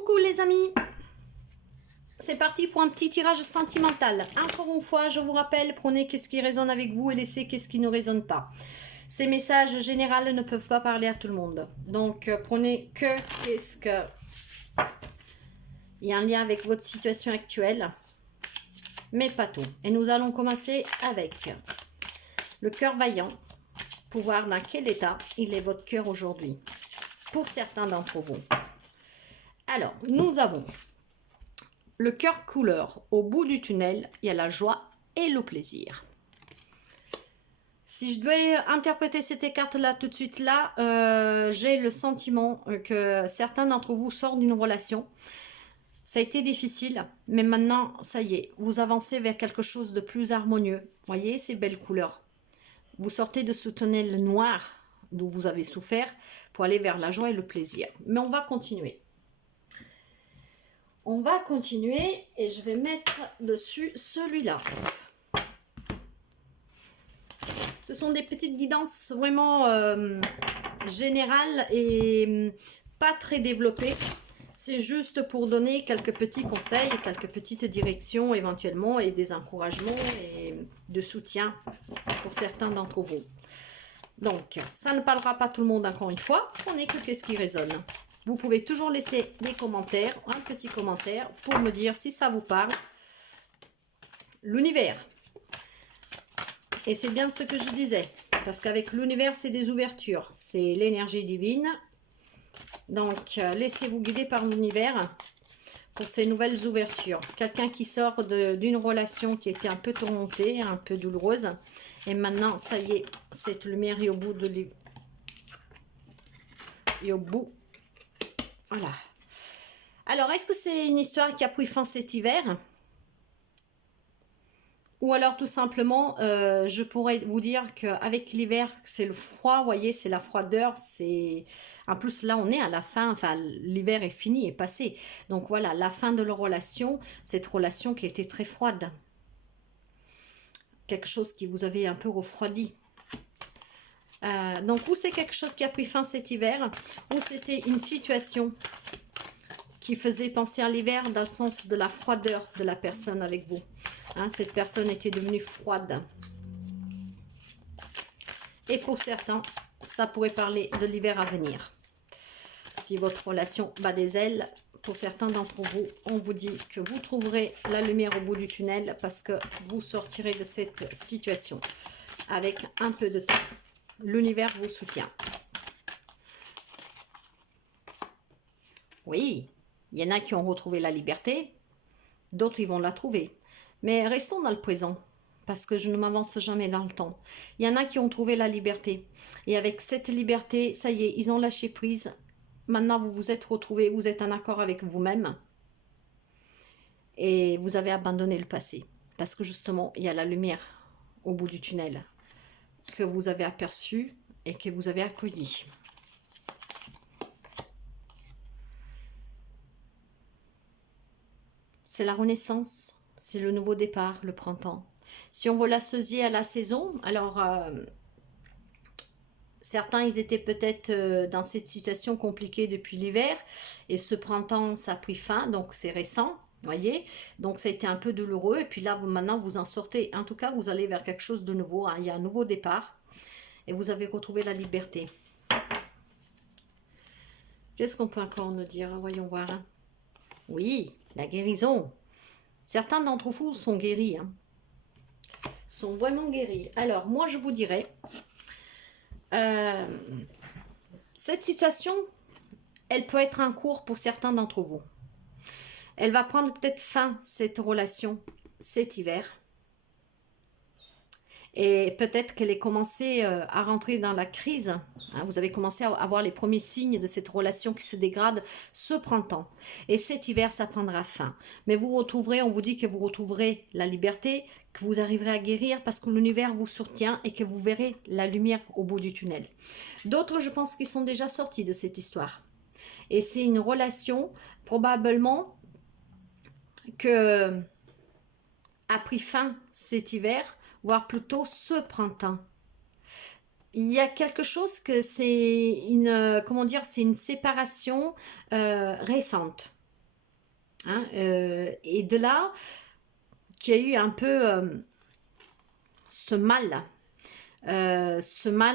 Coucou les amis, c'est parti pour un petit tirage sentimental. Encore une fois, je vous rappelle, prenez qu'est-ce qui résonne avec vous et laissez qu'est-ce qui ne résonne pas. Ces messages généraux ne peuvent pas parler à tout le monde. Donc, prenez que qu'est-ce que... Il y a un lien avec votre situation actuelle, mais pas tout. Et nous allons commencer avec le cœur vaillant, pour voir dans quel état il est votre cœur aujourd'hui, pour certains d'entre vous. Alors, nous avons le cœur couleur. Au bout du tunnel, il y a la joie et le plaisir. Si je devais interpréter cette carte-là tout de suite là, j'ai le sentiment que certains d'entre vous sortent d'une relation. Ça a été difficile, mais maintenant, ça y est, vous avancez vers quelque chose de plus harmonieux. Voyez ces belles couleurs. Vous sortez de ce tunnel noir d'où vous avez souffert pour aller vers la joie et le plaisir. Mais on va continuer. On va continuer et je vais mettre dessus celui-là. Ce sont des petites guidances vraiment générales et pas très développées. C'est juste pour donner quelques petits conseils, quelques petites directions éventuellement et des encouragements et de soutien pour certains d'entre vous. Donc, ça ne parlera pas tout le monde encore une fois. Prenez que qu'est-ce qui résonne. Vous pouvez toujours laisser des commentaires, un petit commentaire pour me dire si ça vous parle. L'univers. Et c'est bien ce que je disais. Parce qu'avec l'univers, c'est des ouvertures. C'est l'énergie divine. Donc, laissez-vous guider par l'univers pour ces nouvelles ouvertures. Quelqu'un qui sort d'une relation qui était un peu tourmentée, un peu douloureuse. Et maintenant, ça y est, cette lumière est au bout de et au bout. Voilà. Alors, est-ce que c'est une histoire qui a pris fin cet hiver? Ou alors, tout simplement, je pourrais vous dire qu'avec l'hiver, c'est le froid, vous voyez, c'est la froideur. En plus, là, on est à la fin, enfin, l'hiver est fini, est passé. Donc, voilà, la fin de la relation, cette relation qui était très froide. Quelque chose qui vous avait un peu refroidi. Donc, ou c'est quelque chose qui a pris fin cet hiver, ou c'était une situation qui faisait penser à l'hiver dans le sens de la froideur de la personne avec vous. Hein, cette personne était devenue froide. Et pour certains, ça pourrait parler de l'hiver à venir. Si votre relation bat des ailes, pour certains d'entre vous, on vous dit que vous trouverez la lumière au bout du tunnel parce que vous sortirez de cette situation avec un peu de temps. L'univers vous soutient. Oui, il y en a qui ont retrouvé la liberté, d'autres ils vont la trouver. Mais restons dans le présent, parce que je ne m'avance jamais dans le temps. Il y en a qui ont trouvé la liberté. Et avec cette liberté, ça y est, ils ont lâché prise. Maintenant, vous vous êtes retrouvés, vous êtes en accord avec vous-même. Et vous avez abandonné le passé. Parce que justement, il y a la lumière au bout du tunnel que vous avez aperçu et que vous avez accueilli. C'est la renaissance, c'est le nouveau départ, le printemps. Si on veut l'associer à la saison, alors certains ils étaient peut-être dans cette situation compliquée depuis l'hiver et ce printemps ça a pris fin, donc c'est récent. Voyez, donc ça a été un peu douloureux et puis là maintenant vous en sortez, en tout cas vous allez vers quelque chose de nouveau, hein. Il y a un nouveau départ et vous avez retrouvé la liberté. Qu'est-ce qu'on peut encore nous dire? Voyons voir. Oui, la guérison. Certains d'entre vous sont guéris, hein. Sont vraiment guéris. Alors moi je vous dirais, cette situation, elle peut être en cours pour certains d'entre vous. Elle va prendre peut-être fin, cette relation, cet hiver. Et peut-être qu'elle est commencée à rentrer dans la crise. Hein, vous avez commencé à avoir les premiers signes de cette relation qui se dégrade ce printemps. Et cet hiver, ça prendra fin. Mais vous retrouverez, on vous dit que vous retrouverez la liberté, que vous arriverez à guérir parce que l'univers vous soutient et que vous verrez la lumière au bout du tunnel. D'autres, je pense qu'ils sont déjà sortis de cette histoire. Et c'est une relation probablement que a pris fin cet hiver, voire plutôt ce printemps. Il y a quelque chose que c'est une, comment dire, c'est une séparation récente. hein, et de là, qu'il y a eu un peu ce mal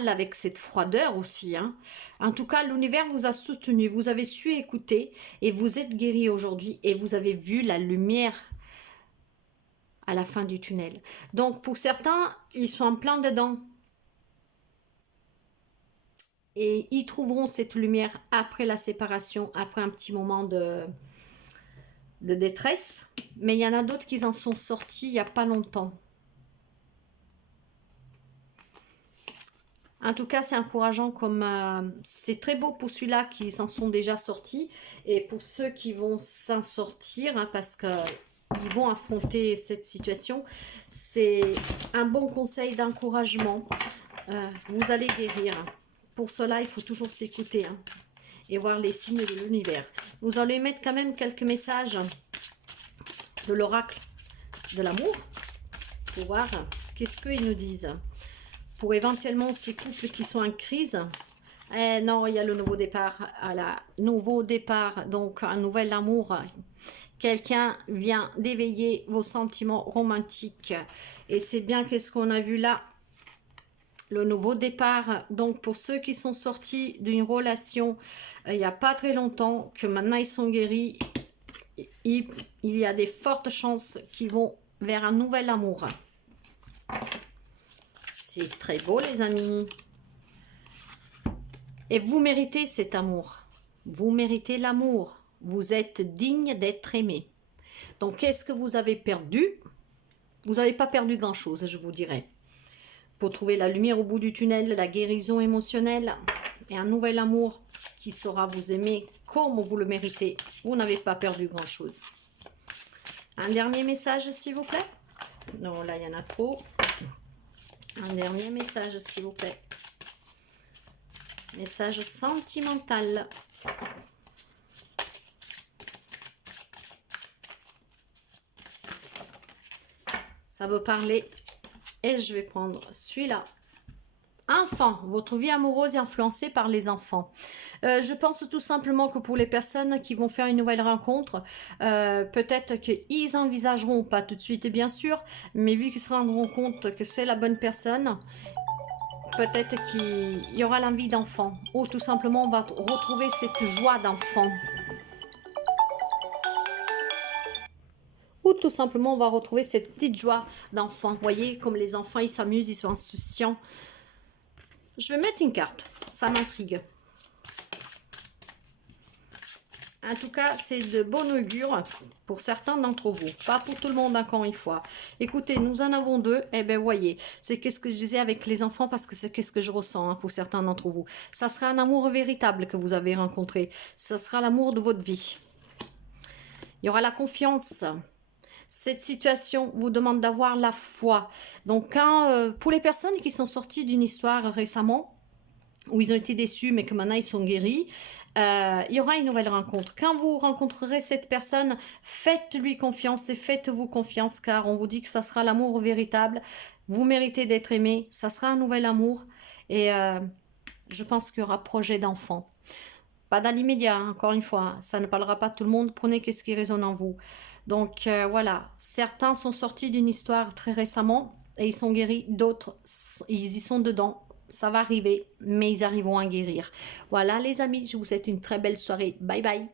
avec cette froideur aussi, hein. En tout cas, l'univers vous a soutenu, vous avez su écouter et vous êtes guéri aujourd'hui et vous avez vu la lumière à la fin du tunnel. Donc pour certains, ils sont en plein dedans et ils trouveront cette lumière après la séparation, après un petit moment de détresse. Mais il y en a d'autres qui en sont sortis il n'y a pas longtemps. En tout cas, c'est encourageant comme c'est très beau pour celui-là qui s'en sont déjà sortis et pour ceux qui vont s'en sortir, hein, parce que ils vont affronter cette situation. C'est un bon conseil d'encouragement. Vous allez guérir. Pour cela, il faut toujours s'écouter, hein, et voir les signes de l'univers. Nous allons mettre quand même quelques messages de l'oracle de l'amour pour voir qu'est-ce qu'ils nous disent. Pour éventuellement ces couples qui sont en crise. Non, il y a le nouveau départ. Nouveau départ, donc un nouvel amour. Quelqu'un vient d'éveiller vos sentiments romantiques. Et c'est bien qu'est-ce qu'on a vu là. Le nouveau départ. Donc pour ceux qui sont sortis d'une relation il n'y a pas très longtemps, que maintenant ils sont guéris, il y a des fortes chances qu'ils vont vers un nouvel amour. C'est très beau les amis. Et vous méritez cet amour. Vous méritez l'amour. Vous êtes digne d'être aimé. Donc qu'est-ce que vous avez perdu? Vous n'avez pas perdu grand-chose, je vous dirais. Pour trouver la lumière au bout du tunnel, la guérison émotionnelle et un nouvel amour qui saura vous aimer comme vous le méritez. Vous n'avez pas perdu grand-chose. Un dernier message s'il vous plaît. Non, là il y en a trop. Un dernier message, s'il vous plaît. Message sentimental. Ça veut parler. Et je vais prendre celui-là. Enfant, votre vie amoureuse est influencée par les enfants. Je pense tout simplement que pour les personnes qui vont faire une nouvelle rencontre, peut-être qu'ils envisageront, pas tout de suite bien sûr, mais vu qu'ils se rendront compte que c'est la bonne personne, peut-être qu'il y aura l'envie d'enfant. Ou tout simplement on va retrouver cette joie d'enfant. Ou tout simplement on va retrouver cette petite joie d'enfant. Vous voyez, comme les enfants ils s'amusent, ils sont insouciants. Je vais mettre une carte, ça m'intrigue. En tout cas, c'est de bon augure pour certains d'entre vous. Pas pour tout le monde, encore une fois. Écoutez, nous en avons deux. Eh bien, voyez, c'est qu'est-ce que je disais avec les enfants parce que c'est qu'est-ce que je ressens, hein, pour certains d'entre vous. Ça sera un amour véritable que vous avez rencontré. Ça sera l'amour de votre vie. Il y aura la confiance. Cette situation vous demande d'avoir la foi. Donc, pour les personnes qui sont sorties d'une histoire récemment, où ils ont été déçus, mais que maintenant ils sont guéris, il y aura une nouvelle rencontre. Quand vous rencontrerez cette personne, faites-lui confiance et faites-vous confiance, car on vous dit que ça sera l'amour véritable. Vous méritez d'être aimé, ça sera un nouvel amour. Et je pense qu'il y aura projet d'enfant. Pas dans l'immédiat, hein, encore une fois, ça ne parlera pas à tout le monde. Prenez qu'est-ce qui résonne en vous. Donc voilà, certains sont sortis d'une histoire très récemment et ils sont guéris, d'autres, ils y sont dedans. Ça va arriver, mais ils arriveront à guérir. Voilà les amis, je vous souhaite une très belle soirée. Bye bye.